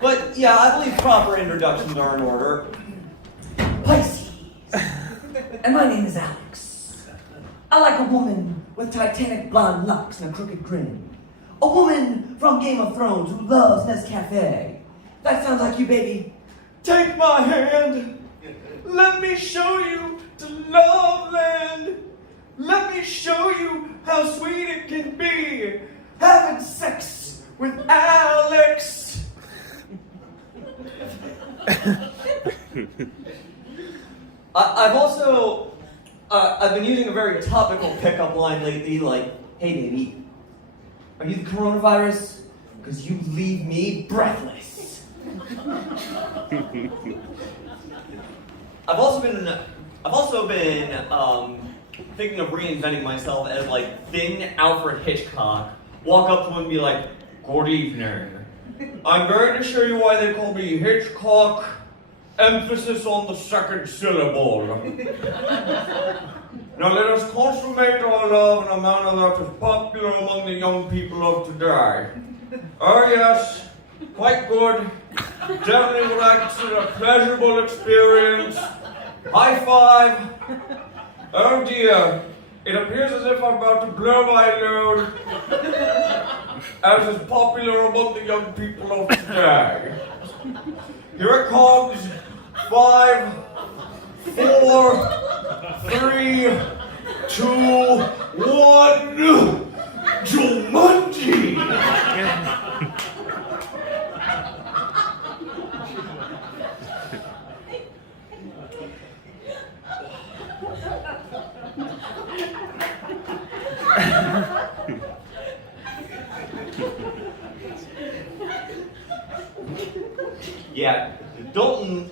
But yeah, I believe proper introductions are in order. Pisces. And my name is Alex. I like a woman with Titanic blonde locks and a crooked grin. A woman from Game of Thrones who loves Nescafe. That sounds like you, baby. Take my hand. Let me show you to love land. Let me show you how sweet it can be having sex with Alex. I've been using a very topical pickup line lately, like, hey baby, are you the coronavirus? Because you leave me breathless. I've also been thinking of reinventing myself as like thin Alfred Hitchcock. Walk up to him and be like, good evening. I'm going to show you why they call me Hitchcock. Emphasis on the second syllable. Now let us consummate our love in a manner that is popular among the young people of today. Oh yes, quite good. Definitely what I consider a pleasurable experience. High five. Oh dear, it appears as if I'm about to blow my load, as is popular among the young people of today. Here it comes. 5, 4, 3, 2, 1. Jumanji! Yeah, Dalton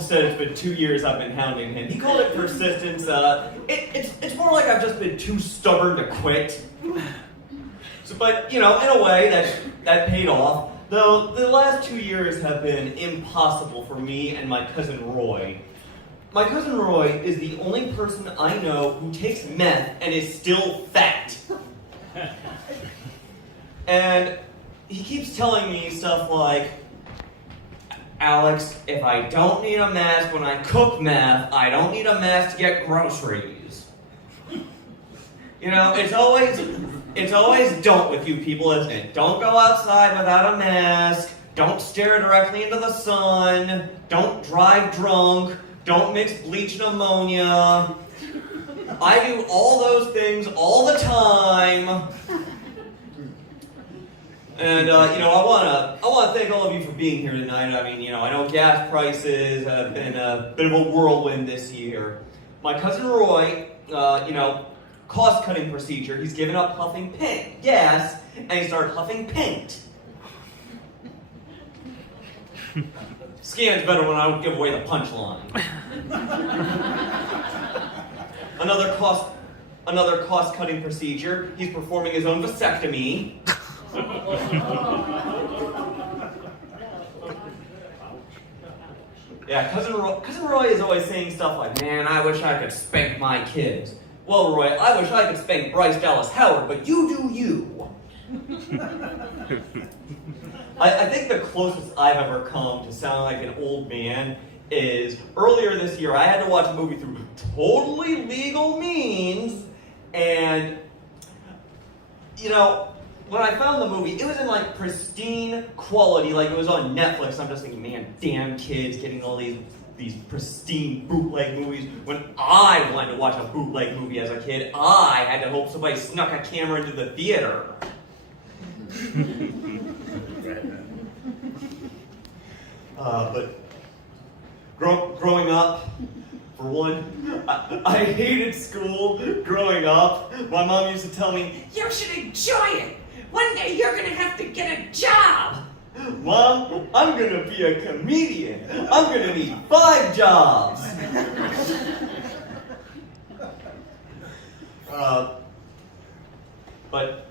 said it's been 2 years I've been hounding him. He called it persistence. It's more like I've just been too stubborn to quit. So, but, in a way, that paid off. Though the last 2 years have been impossible for me and my cousin Roy. My cousin Roy is the only person I know who takes meth and is still fat. And he keeps telling me stuff like, Alex, if I don't need a mask when I cook meth, I don't need a mask to get groceries. It's always don't with you people, isn't it? Don't go outside without a mask. Don't stare directly into the sun. Don't drive drunk. Don't mix bleach and ammonia. I do all those things all the time. And, I want to thank all of you for being here tonight. I mean, I know gas prices have been a bit of a whirlwind this year. My cousin Roy, cost-cutting procedure, he's given up huffing gas, and he started huffing paint. Scan's better when I don't give away the punchline. Another cost-cutting procedure, he's performing his own vasectomy. Yeah, cousin Roy is always saying stuff like, man, I wish I could spank my kids. Well, Roy, I wish I could spank Bryce Dallas Howard, but you do you. I think the closest I've ever come to sounding like an old man is earlier this year I had to watch a movie through totally legal means, and, when I found the movie, it was in like pristine quality, like it was on Netflix. I'm just thinking, man, damn kids getting all these pristine bootleg movies. When I wanted to watch a bootleg movie as a kid, I had to hope somebody snuck a camera into the theater. But growing up, for one, I hated school growing up. My mom used to tell me, you should enjoy it. One day you're gonna have to get a job. Mom, I'm gonna be a comedian. I'm gonna need 5 jobs. But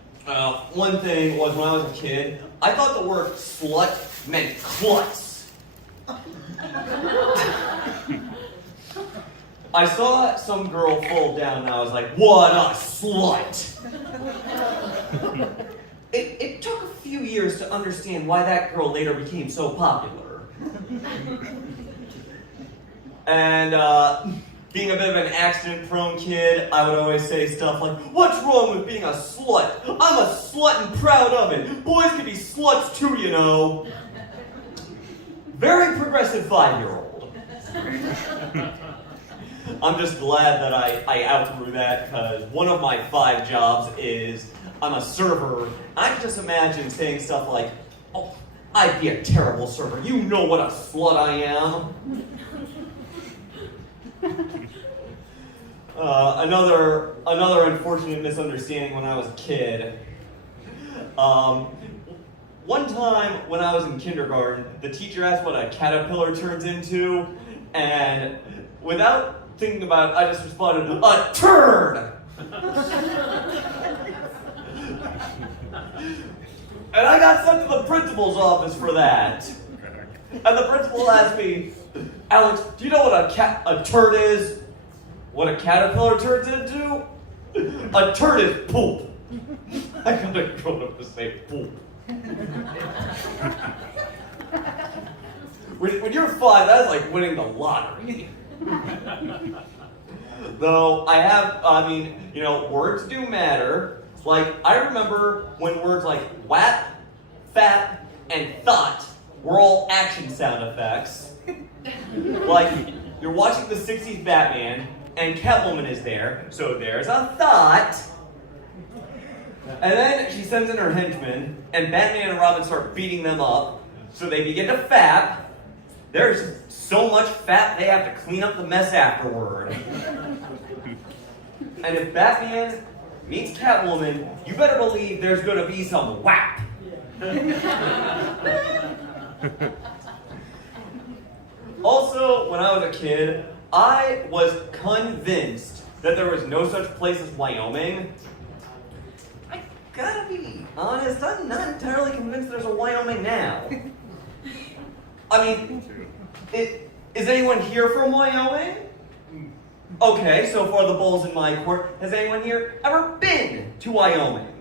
one thing was when I was a kid, I thought the word slut meant klutz. I saw some girl fall down and I was like, what a slut. It took a few years to understand why that girl later became so popular. And being a bit of an accident-prone kid, I would always say stuff like, "What's wrong with being a slut? I'm a slut and proud of it. Boys can be sluts too, you know." Very progressive 5-year-old. I'm just glad that I outgrew that, because one of my 5 jobs is I'm a server. I can just imagine saying stuff like, "Oh, I'd be a terrible server. You know what a slut I am." Another unfortunate misunderstanding when I was a kid. One time when I was in kindergarten, the teacher asked what a caterpillar turns into, and without thinking about it, I just responded, "A turd!" And I got sent to the principal's office for that. And the principal asked me, "Alex, do you know what a turd is? What a caterpillar turns into? A turd is poop." I could have grown up to say poop. When you're 5, that's like winning the lottery. Though words do matter. Like, I remember when words like whap, fap, and thought were all action sound effects. Like, you're watching the 60s Batman, and Catwoman is there, so there's a thought. And then she sends in her henchmen, and Batman and Robin start beating them up, so they begin to fap. There's so much fap they have to clean up the mess afterward. And if Batman meets Catwoman, you better believe there's gonna be some whap. Also, when I was a kid, I was convinced that there was no such place as Wyoming. I gotta be honest, I'm not entirely convinced there's a Wyoming now. I mean, is anyone here from Wyoming? Okay, so far the ball's in my court. Has anyone here ever been to Wyoming?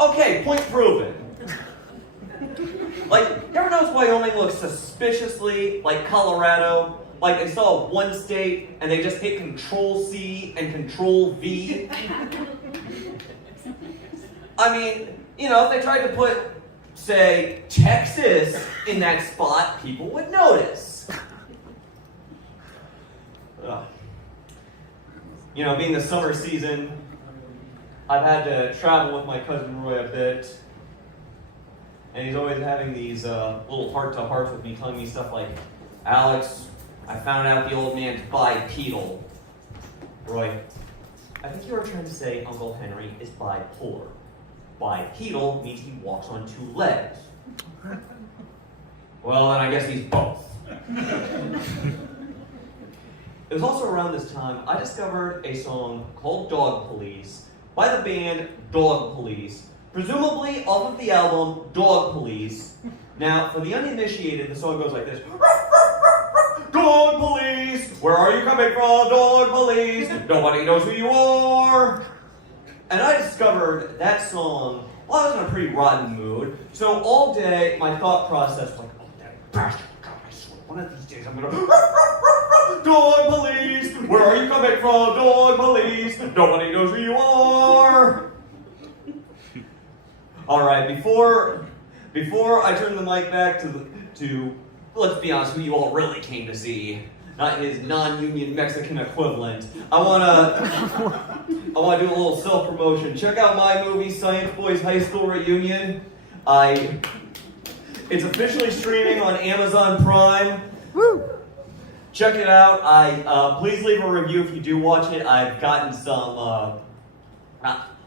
Okay, point proven. Like, you ever notice Wyoming looks suspiciously like Colorado? Like, they saw one state and they just hit Control-C and Control-V? I mean, if they tried to put, say, Texas in that spot, people would notice. Being the summer season, I've had to travel with my cousin Roy a bit. And he's always having these little heart-to-hearts with me, telling me stuff like, "Alex, I found out the old man's bipedal." Roy, I think you were trying to say Uncle Henry is bipolar. Bipedal means he walks on 2 legs. Well, then I guess he's both. It was also around this time I discovered a song called Dog Police by the band Dog Police, presumably off of the album Dog Police. Now, for the uninitiated, the song goes like this. "Dog Police, where are you coming from? Dog Police, nobody knows who you are." And I discovered that song while I was in a pretty rotten mood. So all day, my thought process was like, "Oh, that bastard, God, I swear, one of these days I'm gonna... Dog Police, where are you coming from? Dog Police, nobody knows who you are." All right, before I turn the mic back to let's be honest, who you all really came to see, not his non-union Mexican equivalent, I wanna do a little self-promotion. Check out my movie, Science Boys High School Reunion. It's officially streaming on Amazon Prime. Woo! Check it out. Please leave a review if you do watch it. I've gotten some,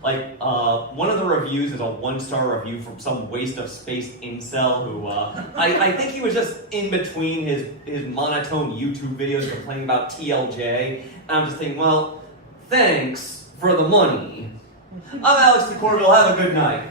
one of the reviews is a 1-star review from some waste of space incel who, I think he was just in between his monotone YouTube videos complaining about TLJ. And I'm just thinking, well, thanks for the money. I'm Alex DeCorville. Have a good night.